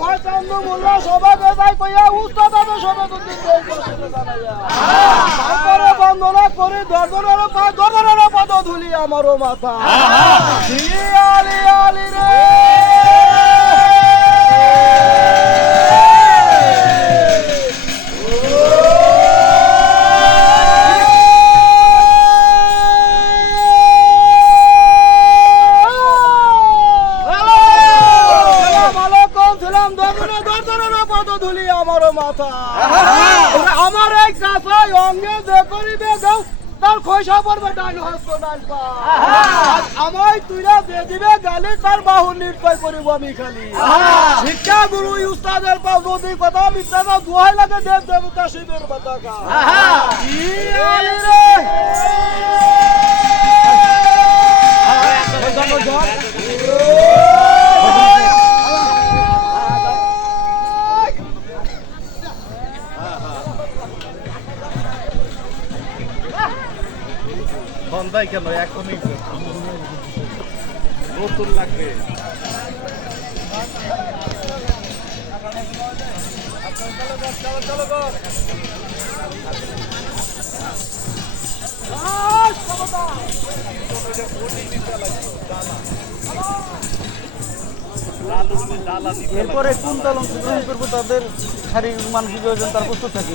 ভাই চান্দু মোল্লা সবাই বেজায় কইয়া উস্তাদ আদে সবে দুদিন জানাইয়া তারপরে বন্দনা করি দরবারের পদ ধুলি আমারও মাথা আলি আলি রে আমার এক চাষাই অঙ্গে যে করিবে যাও তার খৈসা পড়বে ডান হস্ত ডান পা আমায় তুইরা দিয়ে দিবে গালি তার বাহু নির্ভয় করিব আমি খালি শিক্ষা গুরু উস্তাদের পা যদি কথা মিথ্যা না দোহাই লাগে দেব দেবতা শিবের পতাকা সন্ধ্যায় কেন এখনই নতুন লাগবে এরপরে কোন তালন গ্রহণ করবো তাদের শারীরিক মানসিক ওজন তার প্রস্তুত থাকে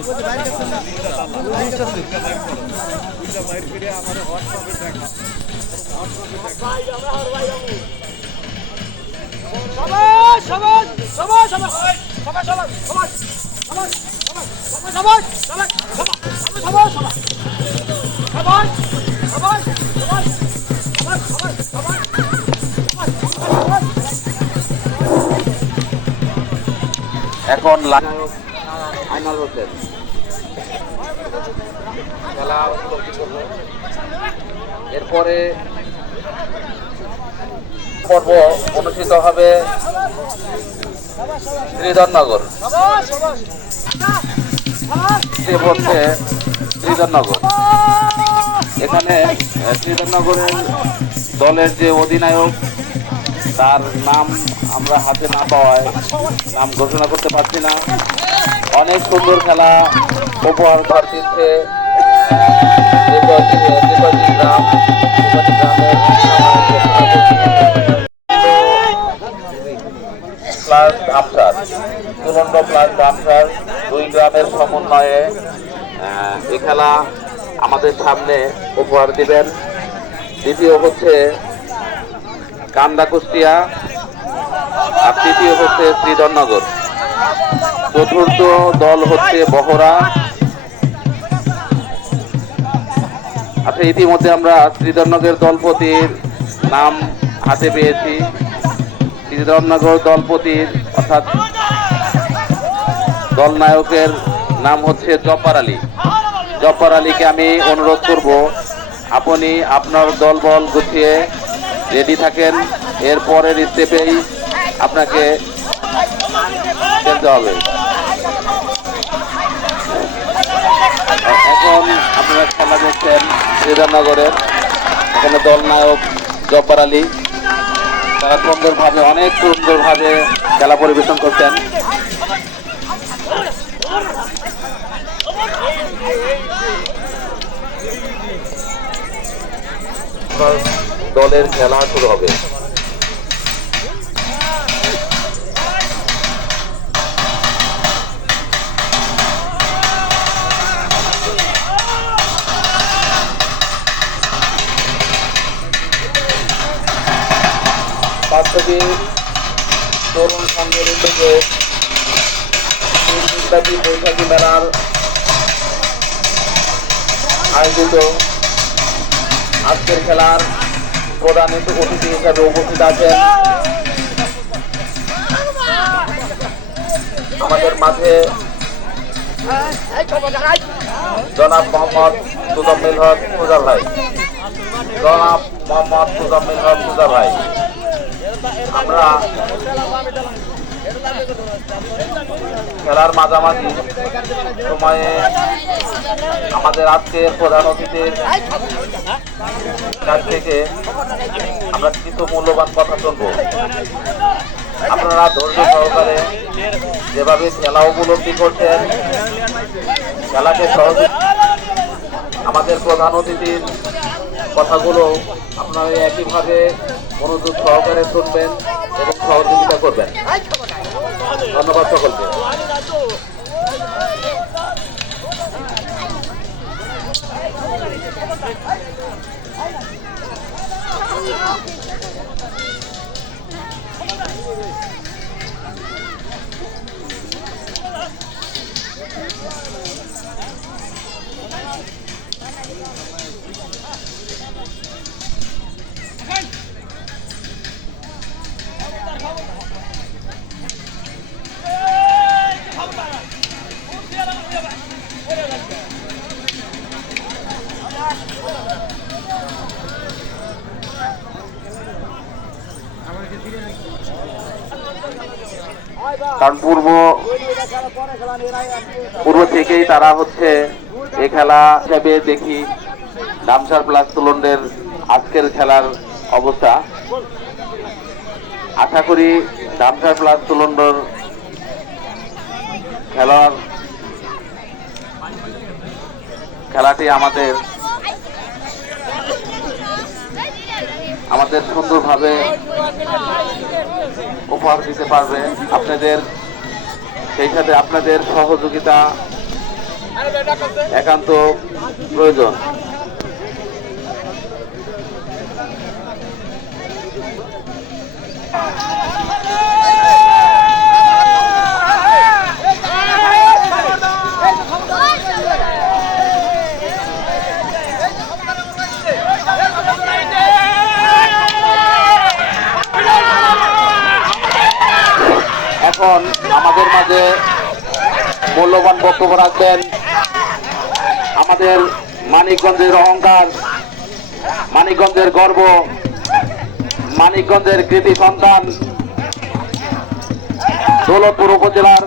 এখন আইনাল হোসেন খেলা এরপরে পর্ব অনুষ্ঠিত হবে শ্রীধরনগর হচ্ছে শ্রীধরনগর। এখানে শ্রীধরনগরের দলের যে অধিনায়ক তার নাম আমরা হাতে না পাওয়ায় নাম ঘোষণা করতে পারছি না। অনেক সুন্দর খেলা উপহার দিচ্ছে তুরন্ড প্লাস ডামসার দুই গ্রামের সমন্বয়ে এই খেলা আমাদের সামনে উপহার দিবেন। দ্বিতীয় হচ্ছে কান্দা কুষ্টিয়া আর তৃতীয় হচ্ছে শ্রীধরনগর। চতুর্থ দল হচ্ছে বহরা। আচ্ছা, ইতিমধ্যে আমরা শ্রীধরনগর দলপতির নাম হাতে পেয়েছি। শ্রীধরনগর দলপতির অর্থাৎ দলনায়কের নাম হচ্ছে জব্বার আলী। জব্বার আলীকে আমি অনুরোধ করব আপনি আপনার দলবল গুছিয়ে রেডি থাকেন, এর পরের স্টেপেই আপনাকে খেলতে হবে। এখন আপনারা খেলা দেখছেন শ্রীধরনগরের, এখানে দলনায়ক জব্বার আলী তারা সুন্দরভাবে অনেক সুন্দরভাবে খেলা পরিবেশন করছেন। দলের খেলা শুরু হবে। বাস্তবে তরুণ সংঘের উদ্যোগে বৈশাখী মেলার আয়োজিত আজকের খেলার প্রধান অতিথি হিসাবে উপস্থিত আছেন আমাদের মাঝে জনাব মোহাম্মদ সুজামিল হক সুজা ভাই। জনাব মোহাম্মদ সুজামিল হক সুজা ভাই, আমরা খেলার মাঝামাঝি সময়ে আমাদের আজকের প্রধান অতিথির কাছ থেকে আমরা কিছু মূল্যবান কথা শুনবো। আপনারা ধৈর্য সহকারে যেভাবে খেলা উপলব্ধি করছেন, খেলাকে সহযোগী আমাদের প্রধান অতিথির কথাগুলো আপনারা একইভাবে মনোযোগ সহকারে শুনবেন এবং সহযোগিতা করবেন। ধন্যবাদ সকলকে। কারণ পূর্ব থেকেই তারা হচ্ছে এই খেলা হিসেবে দেখি ডামসার প্লাস তুলন্ডের আজকের খেলার অবস্থা। আশা করি ডামসার প্লাস তুলন্ডর খেলাটি আমাদের সুন্দরভাবে উপহার দিতে পারবে। আপনাদের সেই সাথে আপনাদের সহযোগিতা একান্ত প্রয়োজন। এখন আমাদের মাঝে মূল্যবান বক্তব্য রাখবেন আমাদের মানিকগঞ্জের অহংকার, মানিকগঞ্জের গর্ব, মানিকগঞ্জের কৃতি সন্তান, দৌলতপুর উপজেলার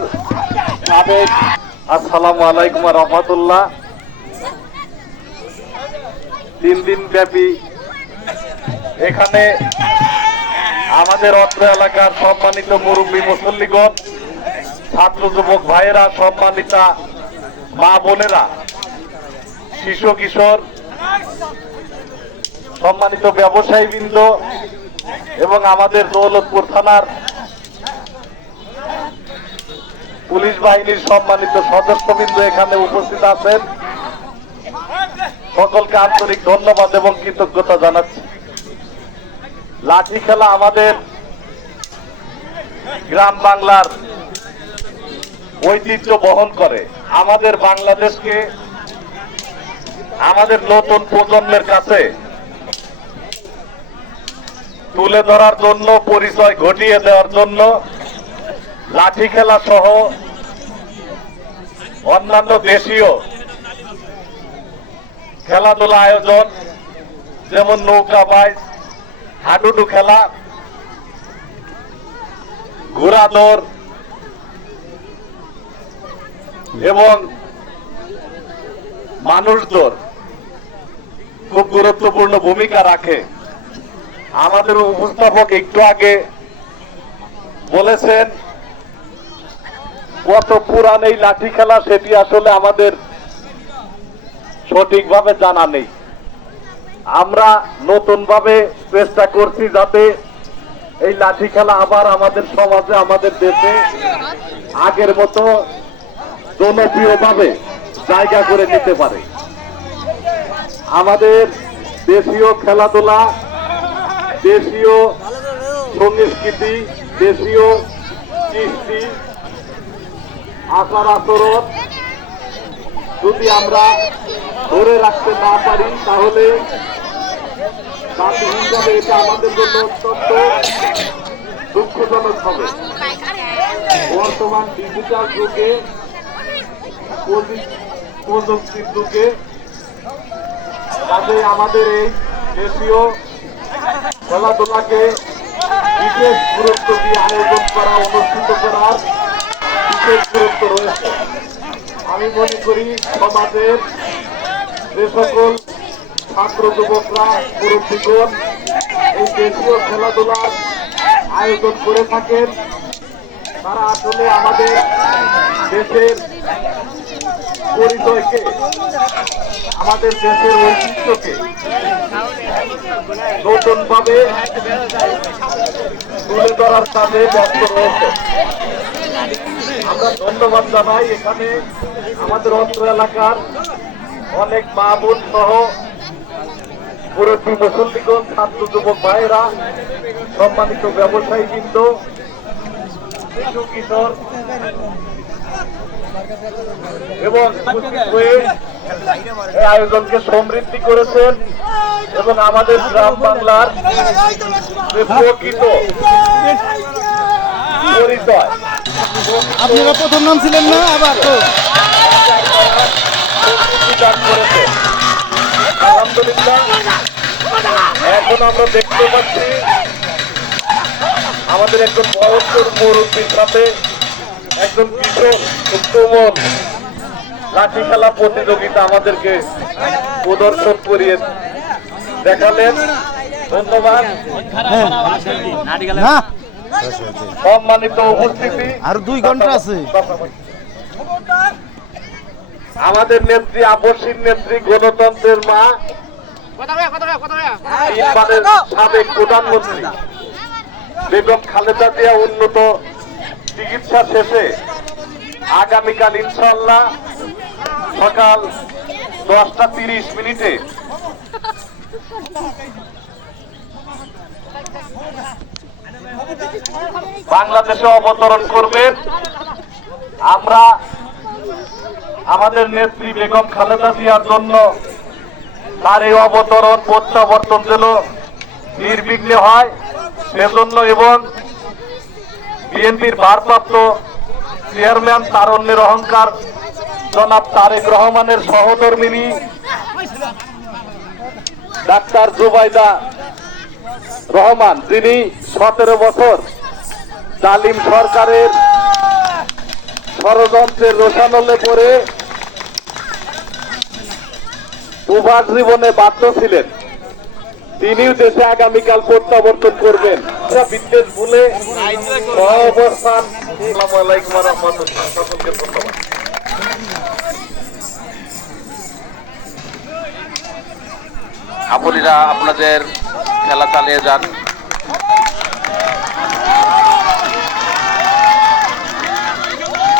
সাবেক। আসসালামু আলাইকুম ওয়া রাহমাতুল্লাহ। 3 দিন ব্যাপী এখানে আমাদের অত্র এলাকার সম্মানিত মুরব্বী মুসল্লিগণ, ছাত্র যুবক ভাইয়েরা, সম্মানিতা মা বোনেরা, শিশু কিশোর, সম্মানিত ব্যবসায়ীবৃন্দ এবং আমাদের দৌলতপুর থানার পুলিশ বাহিনীর সম্মানিত সদস্যবৃন্দ এখানে উপস্থিত আছেন, সকলকে আন্তরিক ধন্যবাদ এবং কৃতজ্ঞতা জানাচ্ছি। লাঠি খেলা আমাদের গ্রাম বাংলার ঐতিহ্য বহন করে। আমাদের বাংলাদেশকে আমাদের নতুন প্রজন্মের কাছে তুলে ধরার জন্য, পরিচয় ঘটিয়ে দেওয়ার জন্য লাঠি খেলা সহ অন্যান্য দেশীয় খেলাধুলা আয়োজন, যেমন নৌকা বাইচ, হাডুডু খেলা, ঘোড়া দৌড় এবং মানুষ দৌড় খুব গুরুত্বপূর্ণ ভূমিকা রাখে। আমাদের উপস্থাপক একটু আগে বলেছেন কত পুরান এই লাঠি খেলা, সেটি আসলে আমাদের সঠিকভাবে জানা নেই। আমরা নতুন ভাবে চেষ্টা করছি যাতে এই লাঠি খেলা আবার আমাদের সমাজে, আমাদের দেশে আগের মতো জনপ্রিয়ভাবে জায়গা করে নিতে পারে। আমাদের দেশীয় খেলাধুলা, দেশীয় সংস্কৃতি, দেশীয় কৃষ্টি, আচার আচরণ যদি আমরা ধরে রাখতে না পারি তাহলে জাতি হিসাবে এটা আমাদের জন্য অত্যন্ত দুঃখজনক হবে। বর্তমান ডিজিটাল যুগে, প্রযুক্তির যুগে কাজে আমাদের এই দেশীয় খেলাধুলাকে বিশেষ গুরুত্ব দিয়ে আয়োজন করা, অনুষ্ঠিত করার বিশেষ গুরুত্ব রয়েছে। আমি মনে করি সমাজের যে সকল ছাত্র যুবকরা, মুরব্বীগণ এই দেশীয় খেলাধুলার আয়োজন করে থাকেন তারা আসলে আমাদের দেশের পরিচয়কে, আমাদের দেশের ঐতিহ্যকে নতুন ভাবে তুলে ধরার কাজে ব্যস্ত রয়েছে। আমরা ধন্যবাদ জানাই এখানে আমাদের অত্র এলাকার অনেক মা বোন সহ মুরব্বী মুসল্লিগণ, ছাত্র যুবক ভাইয়েরা, সম্মানিত ব্যবসায়ী বৃন্দ, শিশু কিশোর এবং উপস্থিত হয়ে এই আয়োজনকে সমৃদ্ধি করেছেন এবং আমাদের গ্রাম বাংলার যে প্রকৃত পরিচয়, আপনারা প্রথম নাম ছিলেন না আবার দান করেছে। আলহামদুলিল্লাহ, এখন আমরা দেখতে পাচ্ছি আমাদের একজন বয়স্ক মুরব্বীর সাথে একজন কিশোর উত্তমন লাঠি খেলা প্রতিযোগিতা আমাদেরকে প্রদর্শন করিয়ে দেখালেন। ধন্যবাদ। না সম্মানিত উপস্থিতি, আর 2 ঘন্টা আছে। আমাদের নেত্রী, আপসীর নেত্রী, গণতন্ত্রের মা, তিনবারের সাবেক প্রধানমন্ত্রী বেগম খালেদা জিয়া উন্নত চিকিৎসা শেষে আগামীকাল ইনশাআল্লাহ সকাল 10:30 বাংলাদেশে অবতরণ করবেন। আমরা আমাদের নেত্রী বেগম খালেদা জিয়ার জন্য তার এই অবতরণ প্রত্যাবর্তন যেন নির্বিঘ্নে হয় সেজন্য এবং বিএনপির ভারপ্রাপ্ত চেয়ারম্যান তারুণ্যের অহংকার জনাব তারেক রহমানের সহধর্মিণী ডাক্তার জুবাইদা রহমান, যিনি 17 বছর জালিম সরকারের ষড়যন্ত্রের রোষানলে পড়ে প্রবাস জীবনে বাধ্য ছিলেন, তিনিও দেশে আগামীকাল প্রত্যাবর্তন করবেন। বিদ্বেষ ভুলে অবস্থান। আসসালামু আলাইকুম ওয়া রাহমাতুল্লাহ। সকলকে ধন্যবাদ। আপনারা আপনাদের খেলা চালিয়ে যান।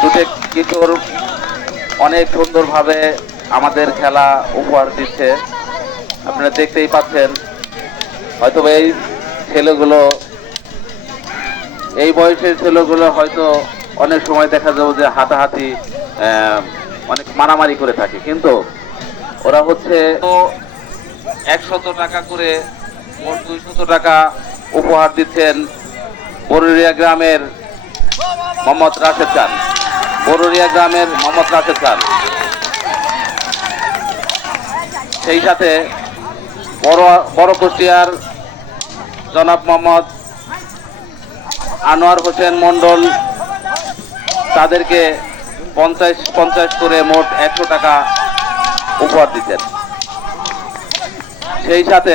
যুবক কিশোর অনেক সুন্দরভাবে আমাদের খেলা উপহার দিচ্ছে, আপনারা দেখতেই পাচ্ছেন। হয়তো এই ছেলেগুলো, এই বয়সের ছেলেগুলো হয়তো অনেক সময় দেখা যাবে যে হাতাহাতি অনেক মারামারি করে থাকে, কিন্তু ওরা হচ্ছে 100 টাকা করে মোট 200 টাকা উপহার দিচ্ছেন বরুরিয়া গ্রামের মোহাম্মদ রাশেদ খান। বরুরিয়া গ্রামের মোহাম্মদ রাশেদ খান, সেই সাথে বড় কুষ্টিয়ার জনাব মোহাম্মদ আনোয়ার হোসেন মন্ডল, তাদেরকে 50 করে মোট 100 টাকা উপহার দিচ্ছেন। সেই সাথে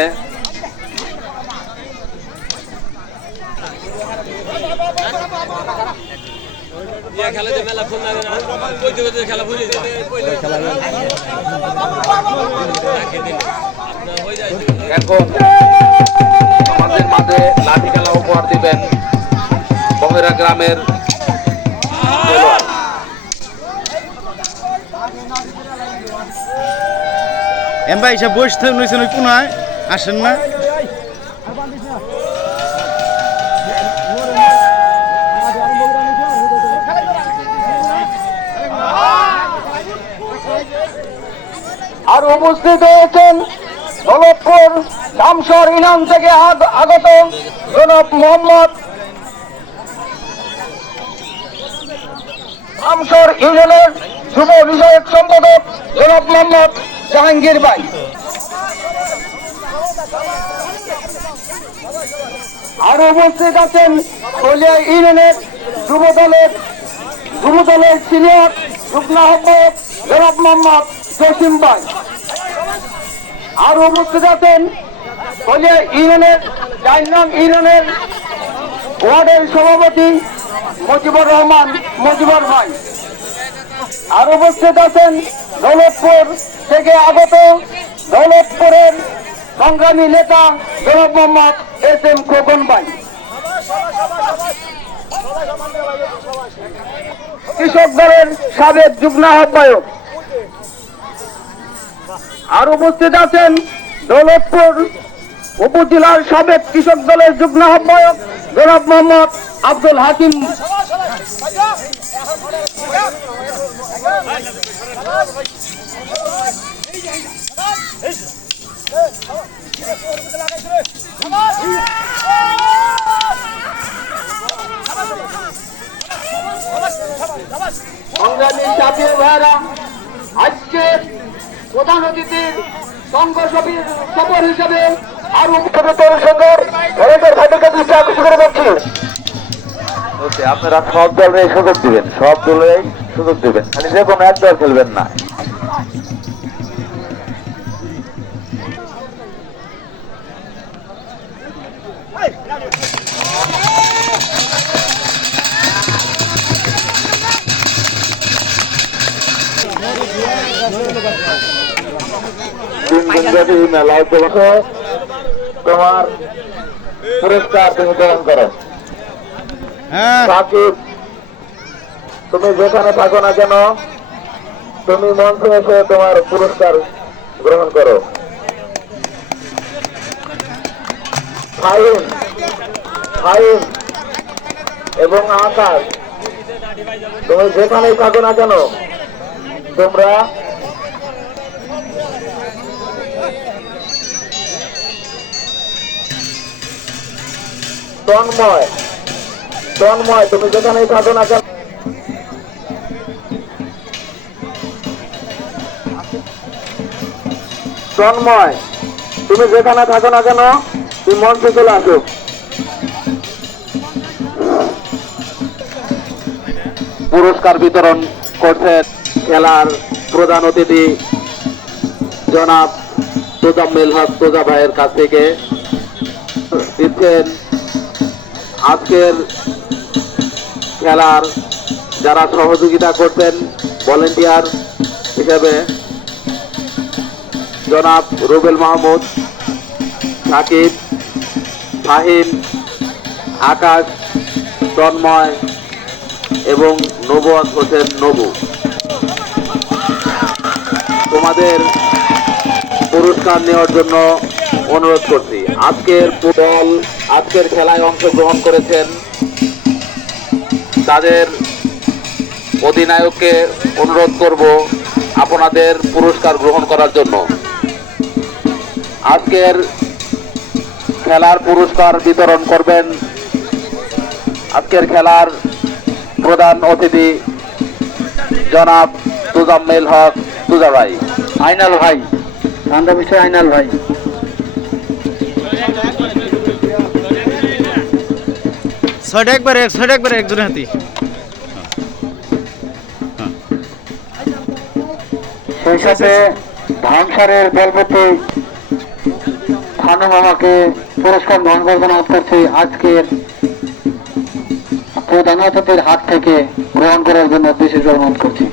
এখন আমাদের মাঝে লাঠি খেলা উপহার দিবেন বহেরা গ্রামের খেলোয়াড়। ভাই সব বসতে নইছেন ওই কোনায়, আসেন না। আর উপস্থিত হয়েছেন দৌলতপুর শামসর ইনাম থেকে আগত জনাব মোহাম্মদ শামসর ইউনিয়নের যুব বিষয়ক সম্পাদক জনাব মোহাম্মদ জাহাঙ্গীর ভাই। আর উপস্থিত আছেন কলিয়া ইউনিয়নের যুব দলের সিনিয়র যুগ্ম আহ্বায়ক জনাব মোহাম্মদ জসিম ভাই। আর উপস্থিত আছেন কলিয়া ইউনিয়নের 4 নং ইউনিয়নের ওয়ার্ডের সভাপতি মুজিবুর রহমান মুজিবুর ভাই। আর উপস্থিত আছেন দৌলতপুর থেকে আগত দৌলতপুরের সংগ্রামী নেতা জনাব মোহাম্মদ এস.এম. খোকন ভাই। কৃষক দলের সাবেক যুগ্ম আহ্বায়ক। আর উপস্থিত আছেন দৌলতপুর উপজেলার সাবেক কৃষক দলের যুগ্ম আহ্বায়ক জনাব মোহাম্মদ আব্দুল হাকিম। সংগ্রামী জাতীয় ভাইরা, আজকে প্রধান অতিথির সংঘ সফর হিসেবে আরো ভাইদেরকে দৃষ্টি আকর্ষণ করে যাচ্ছি। আপনারা সব দলের সুযোগ দিবেন, সব দলের সুযোগ দিবেন, খালি যে কোনো এক দল খেলবেন না। মেলায় তোমার পুরস্কার তুমি গ্রহণ করো। সাকিব, তুমি যেখানে থাকো না কেন, তুমি মঞ্চে এসে তোমার পুরস্কার গ্রহণ করো। ফাহিম এবং আকাশ, তুমি যেখানেই থাকো না কেন, তোমরা তন্ময় তুমি যেখানেই থাকো না কেন, তন্ময় তুমি যেখানে থাকো না কেন, তুমি মঞ্চে চলে আসো। পুরস্কার বিতরণ করছেন খেলার প্রধান অতিথি জনাব তোজাম্মেল হক তোজা ভাইয়ের কাছ থেকে। দিচ্ছেন আজকের খেলার যারা সহযোগিতা করছেন ভলেন্টিয়ার হিসেবে জনাব রুবেল মাহমুদ, সাকিব, ফাহিম, আকাশ, তন্ময় এবং নবুয়াত হোসেন নবু। তোমাদের পুরস্কার নেওয়ার জন্য অনুরোধ করছি। আজকের খেলায় অংশগ্রহণ করেছেন, তাদের অধিনায়ককে অনুরোধ করব আপনাদের পুরস্কার গ্রহণ করার জন্য। আজকের খেলার পুরস্কার বিতরণ করবেন আজকের খেলার প্রধান অতিথি জনাব তোজাম্মেল হক তোজা ভাই। আইনাল ভাই, ঠান্ডা বিষয় আইনাল ভাই। ছয়টা একবারে একজনের হাতি। সেই সাথে ধানসারের দলপতি খানু মামাকে পুরস্কার গ্রহণ অনুরোধ করছি। আজকের প্রধান অতিথির হাত থেকে গ্রহণ করার জন্য বিশেষ অনুরোধ করছি।